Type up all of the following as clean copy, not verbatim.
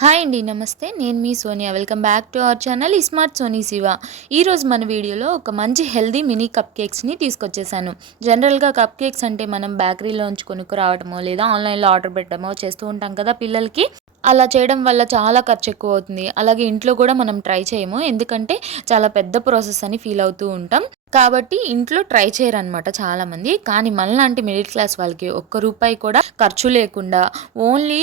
Hi అండి, నమస్తే. నేను మీ Sonia. Welcome back to our channel smart Soni Shiva. ఈరోజు మన వీడియోలో ఒక మంచి హెల్దీ మినీ కప్ కేక్స్ని తీసుకొచ్చేసాను. జనరల్గా కప్ కేక్స్ అంటే మనం బేకరీలోంచి కొనుక్కురావడమో లేదా ఆన్లైన్లో ఆర్డర్ పెట్టడమో చేస్తూ ఉంటాం కదా పిల్లలకి. అలా చేయడం వల్ల చాలా ఖర్చు ఎక్కువ అవుతుంది. అలాగే ఇంట్లో కూడా మనం ట్రై చేయము, ఎందుకంటే చాలా పెద్ద ప్రాసెస్ అని ఫీల్ అవుతూ ఉంటాం. కాబట్టి ఇంట్లో ట్రై చేయరనమాట చాలామంది. కానీ మనలాంటి మిడిల్ క్లాస్ వాళ్ళకి ఒక్క రూపాయి కూడా ఖర్చు లేకుండా ఓన్లీ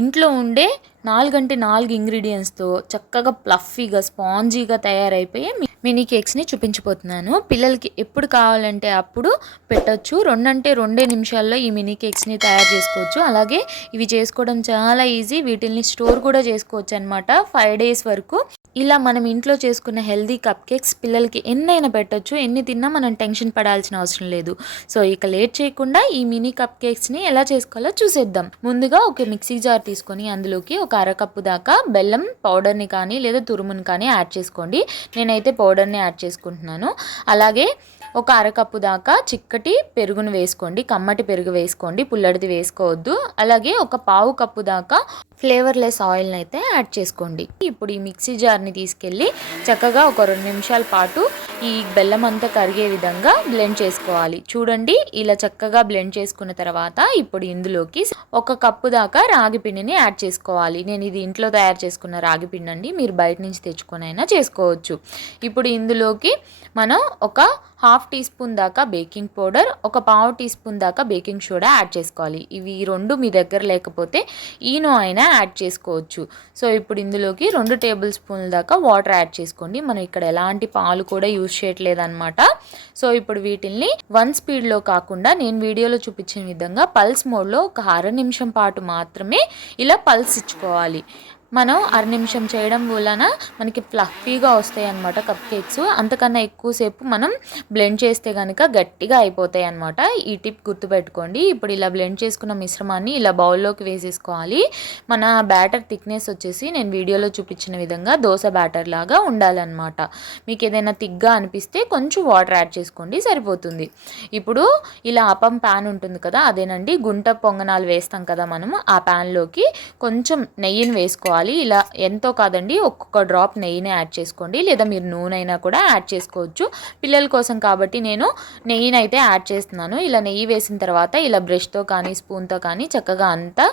ఇంట్లో ఉండే 4 ఇంగ్రీడియంట్స్తో చక్కగా ప్లఫీగా స్పాంజీగా తయారైపోయి మినీ కేక్స్ని చూపించిపోతున్నాను. పిల్లలకి ఎప్పుడు కావాలంటే అప్పుడు పెట్టచ్చు. 2 నిమిషాల్లో ఈ మినీ కేక్స్ని తయారు చేసుకోవచ్చు. అలాగే ఇవి చేసుకోవడం చాలా ఈజీ. వీటిల్ని స్టోర్ కూడా చేసుకోవచ్చు అనమాట 5 days వరకు. ఇలా మనం ఇంట్లో చేసుకున్న హెల్దీ కప్ కేక్స్ పిల్లలకి ఎన్నైనా పెట్టచ్చు. ఎన్ని తిన్నా మనం టెన్షన్ పడాల్సిన అవసరం లేదు. సో ఇక లేట్ చేయకుండా ఈ మినీ కప్ కేక్స్ని ఎలా చేసుకోవాలో చూసేద్దాం. ముందుగా ఒక మిక్సీ జార్ తీసుకొని అందులోకి ఒక అరకప్పు దాకా బెల్లం పౌడర్ని కానీ లేదా తురుముని కానీ యాడ్ చేసుకోండి. నేనైతే పౌడర్ని యాడ్ చేసుకుంటున్నాను. అలాగే ఒక అరకప్పు దాకా చిక్కటి పెరుగును వేసుకోండి. కమ్మటి పెరుగు వేసుకోండి, పుల్లడిది వేసుకోవద్దు. అలాగే ఒక పావు కప్పు దాకా ఫ్లేవర్లెస్ ఆయిల్ని అయితే యాడ్ చేసుకోండి. ఇప్పుడు ఈ మిక్సీ జార్ని తీసుకెళ్ళి చక్కగా ఒక 2 నిమిషాల పాటు ఈ బెల్లం అంతా కరిగే విధంగా బ్లెండ్ చేసుకోవాలి. చూడండి, ఇలా చక్కగా బ్లెండ్ చేసుకున్న తర్వాత ఇప్పుడు ఇందులోకి ఒక కప్పు దాకా రాగి పిండిని యాడ్ చేసుకోవాలి. నేను ఇది ఇంట్లో తయారు చేసుకున్న రాగి పిండి అండి, మీరు బయట నుంచి తెచ్చుకొని అయినా చేసుకోవచ్చు. ఇప్పుడు ఇందులోకి మనం ఒక ½ టీ స్పూన్ దాకా బేకింగ్ పౌడర్, ఒక పావు టీ స్పూన్ దాకా బేకింగ్ సోడా యాడ్ చేసుకోవాలి. ఇవి 2 మీ దగ్గర లేకపోతే ఈనో అయినా యాడ్ చేసుకోవచ్చు. సో ఇప్పుడు ఇందులోకి 2 టేబుల్ స్పూన్ల దాకా వాటర్ యాడ్ చేసుకోండి. మనం ఇక్కడ ఎలాంటి పాలు కూడా యూజ్ చేయట్లేదు అనమాట. సో ఇప్పుడు వీటిల్ని 1 స్పీడ్లో కాకుండా నేను వీడియోలో చూపించిన విధంగా పల్స్ మోడ్లో ఒక అర నిమిషం పాటు మాత్రమే ఇలా పల్స్ ఇచ్చుకోవాలి. మనం అర నిమిషం చేయడం వలన మనకి ఫ్లఫీగా వస్తాయి అన్నమాట కప్ కేక్స్. అంతకన్నా ఎక్కువసేపు మనం బ్లెండ్ చేస్తే కనుక గట్టిగా అయిపోతాయి అన్నమాట. ఈ టిప్ గుర్తుపెట్టుకోండి. ఇప్పుడు ఇలా బ్లెండ్ చేసుకున్న మిశ్రమాన్ని ఇలా బౌల్లోకి వేసేసుకోవాలి. మన బ్యాటర్ థిక్నెస్ వచ్చేసి నేను వీడియోలో చూపించిన విధంగా దోశ బ్యాటర్ లాగా ఉండాలన్నమాట. మీకు ఏదైనా థిక్గా అనిపిస్తే కొంచెం వాటర్ యాడ్ చేసుకోండి, సరిపోతుంది. ఇప్పుడు ఇలా అప్పం ప్యాన్ ఉంటుంది కదా, అదేనండి గుంట పొంగనాలు వేస్తాం కదా మనము, ఆ ప్యాన్లోకి కొంచెం నెయ్యిని వేసుకోవాలి. ఇలా ఎంతో కాదండి, ఒక్కొక్క డ్రాప్ నెయ్యిని యాడ్ చేసుకోండి, లేదా మీరు నూనె అయినా కూడా యాడ్ చేసుకోవచ్చు. పిల్లల కోసం కాబట్టి నేను నెయ్యిని అయితే యాడ్ చేస్తున్నాను. ఇలా నెయ్యి వేసిన తర్వాత ఇలా బ్రష్తో కానీ స్పూన్తో కానీ చక్కగా అంతా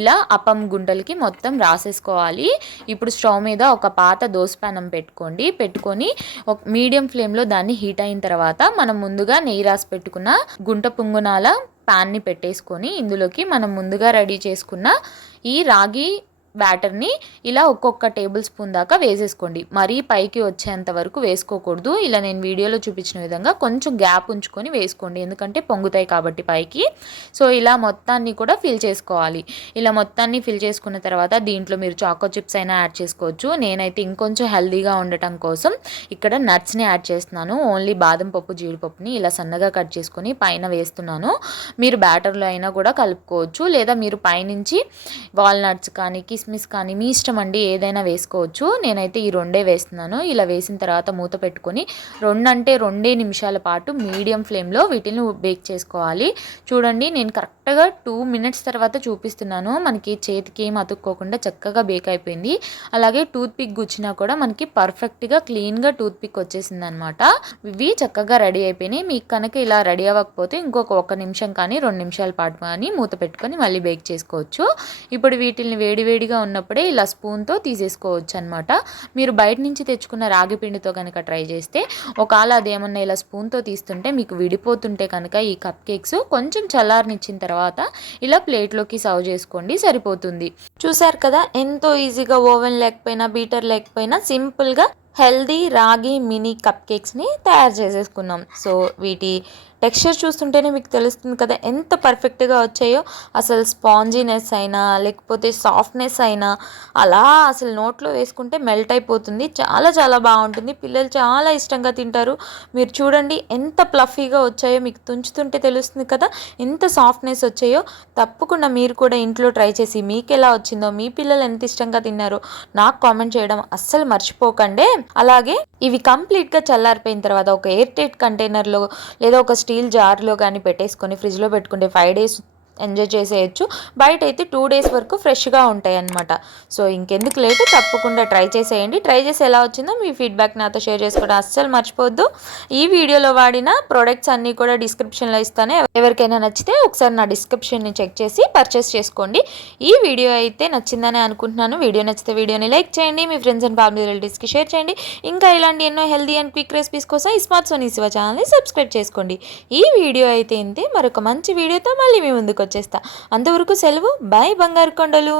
ఇలా అప్పం గుంటలకి మొత్తం రాసేసుకోవాలి. ఇప్పుడు స్టవ్ మీద ఒక పాత దోసపానం పెట్టుకొని ఒక మీడియం ఫ్లేమ్లో దాన్ని హీట్ అయిన తర్వాత మనం ముందుగా నెయ్యి రాసి పెట్టుకున్న గుంట పొంగనాల ప్యాన్ని పెట్టేసుకొని ఇందులోకి మనం ముందుగా రెడీ చేసుకున్న ఈ రాగి బ్యాటర్ని ఇలా ఒక్కొక్క టేబుల్ స్పూన్ దాకా వేసేసుకోండి. మరీ పైకి వచ్చేంత వరకు వేసుకోకూడదు. ఇలా నేను వీడియోలో చూపించిన విధంగా కొంచెం గ్యాప్ ఉంచుకొని వేసుకోండి, ఎందుకంటే పొంగుతాయి కాబట్టి పైకి. సో ఇలా మొత్తాన్ని కూడా ఫిల్ చేసుకోవాలి. ఇలా మొత్తాన్ని ఫిల్ చేసుకున్న తర్వాత దీంట్లో మీరు చాకో చిప్స్ అయినా యాడ్ చేసుకోవచ్చు. నేనైతే ఇంకొంచెం హెల్దీగా ఉండటం కోసం ఇక్కడ నట్స్ని యాడ్ చేస్తున్నాను. ఓన్లీ బాదం పప్పు, జీడిపప్పుని ఇలా సన్నగా కట్ చేసుకొని పైన వేస్తున్నాను. మీరు బ్యాటర్లో అయినా కూడా కలుపుకోవచ్చు, లేదా మీరు పైనుంచి వాల్నట్స్ కానీ కిస్మిస్ కానీ మీ ఇష్టం అండి, ఏదైనా వేసుకోవచ్చు. నేనైతే ఈ 2 వేస్తున్నాను. ఇలా వేసిన తర్వాత మూత పెట్టుకొని 2 నిమిషాల పాటు మీడియం ఫ్లేమ్లో వీటిని బేక్ చేసుకోవాలి. చూడండి, నేను కరెక్ట్గా 2 minutes తర్వాత చూపిస్తున్నాను. మనకి చేతికి ఏం అతుక్కోకుండా చక్కగా బేక్ అయిపోయింది. అలాగే టూత్ పిక్ గుచ్చినా కూడా మనకి పర్ఫెక్ట్గా క్లీన్గా టూత్ పిక్ వచ్చేసింది అనమాట. ఇవి చక్కగా రెడీ అయిపోయినాయి. మీకు కనుక ఇలా రెడీ అవ్వకపోతే ఇంకొక 1 నిమిషం కానీ 2 నిమిషాల పాటు కానీ మూత పెట్టుకొని మళ్ళీ బేక్ చేసుకోవచ్చు. ఇప్పుడు వీటిని వేడిగా ఉన్నప్పుడే ఇలా స్పూన్తో తీసేసుకోవచ్చు అనమాట. మీరు బయట నుంచి తెచ్చుకున్న రాగి పిండితో కనుక ట్రై చేస్తే ఒకవేళ అదేమన్నా ఇలా స్పూన్తో తీస్తుంటే మీకు విడిపోతుంటే కనుక ఈ కప్ కేక్స్ కొంచెం చల్లారనిచ్చిన తర్వాత ఇలా ప్లేట్లోకి సర్వ్ చేసుకోండి, సరిపోతుంది. చూసారు కదా, ఎంతో ఈజీగా ఓవెన్ లేకపోయినా బీటర్ లేకపోయినా సింపుల్గా హెల్దీ రాగి మినీ కప్ కేక్స్ని తయారు చేసేసుకున్నాం. సో వీటి టెక్స్చర్ చూస్తుంటేనే మీకు తెలుస్తుంది కదా ఎంత పర్ఫెక్ట్గా వచ్చాయో. అసలు స్పాంజీనెస్ అయినా లేకపోతే సాఫ్ట్నెస్ అయినా అలా అసలు నోట్లో వేసుకుంటే మెల్ట్ అయిపోతుంది. చాలా చాలా బాగుంటుంది. పిల్లలు చాలా ఇష్టంగా తింటారు. మీరు చూడండి ఎంత ప్లఫీగా వచ్చాయో, మీకు తుంచుతుంటే తెలుస్తుంది కదా ఎంత సాఫ్ట్నెస్ వచ్చాయో. తప్పకుండా మీరు కూడా ఇంట్లో ట్రై చేసి మీకు ఎలా వచ్చిందో, మీ పిల్లలు ఎంత ఇష్టంగా తిన్నారో నాకు కామెంట్ చేయడం అస్సలు మర్చిపోకండి. అలాగే ఇవి కంప్లీట్గా చల్లారిపోయిన తర్వాత ఒక ఎయిర్ టైట్ కంటైనర్లో లేదా ఒక స్టీల్ జార్లో కానీ పెట్టేసుకొని ఫ్రిడ్జ్లో పెట్టుకుంటే 5 days ఎంజాయ్ చేసేయచ్చు. బయట అయితే 2 డేస్ వరకు ఫ్రెష్గా ఉంటాయి అన్నమాట. సో ఇంకెందుకు లేటు, తప్పకుండా ట్రై చేసేయండి. ట్రై చేసి ఎలా వచ్చిందో మీ ఫీడ్బ్యాక్ నాతో షేర్ చేసుకోవడం అస్సలు మర్చిపోవద్దు. ఈ వీడియోలో వాడిన ప్రొడక్ట్స్ అన్నీ కూడా డిస్క్రిప్షన్లో ఇస్తాను. ఎవరికైనా నచ్చితే ఒకసారి నా డిస్క్రిప్షన్ని చెక్ చేసి పర్చేస్ చేసుకోండి. ఈ వీడియో అయితే నచ్చిందని అనుకుంటున్నాను. వీడియో నచ్చితే వీడియోని లైక్ చేయండి, మీ ఫ్రెండ్స్ అండ్ ఫ్యామిలీ రిలేటివ్స్కి షేర్ చేయండి. ఇంకా ఇలాంటి ఎన్నో హెల్దీ అండ్ క్విక్ రెసిపీస్ కోసం స్మార్ట్ సోనీ శివ ఛానల్ని సబ్స్క్రైబ్ చేసుకోండి. ఈ వీడియో అయితే ఇంతే. మరొక మంచి వీడియోతో మళ్ళీ మీ ముందుకు వచ్చేస్తా. అంతవరకు సెలవు. బాయ్ బంగారు కొండలు.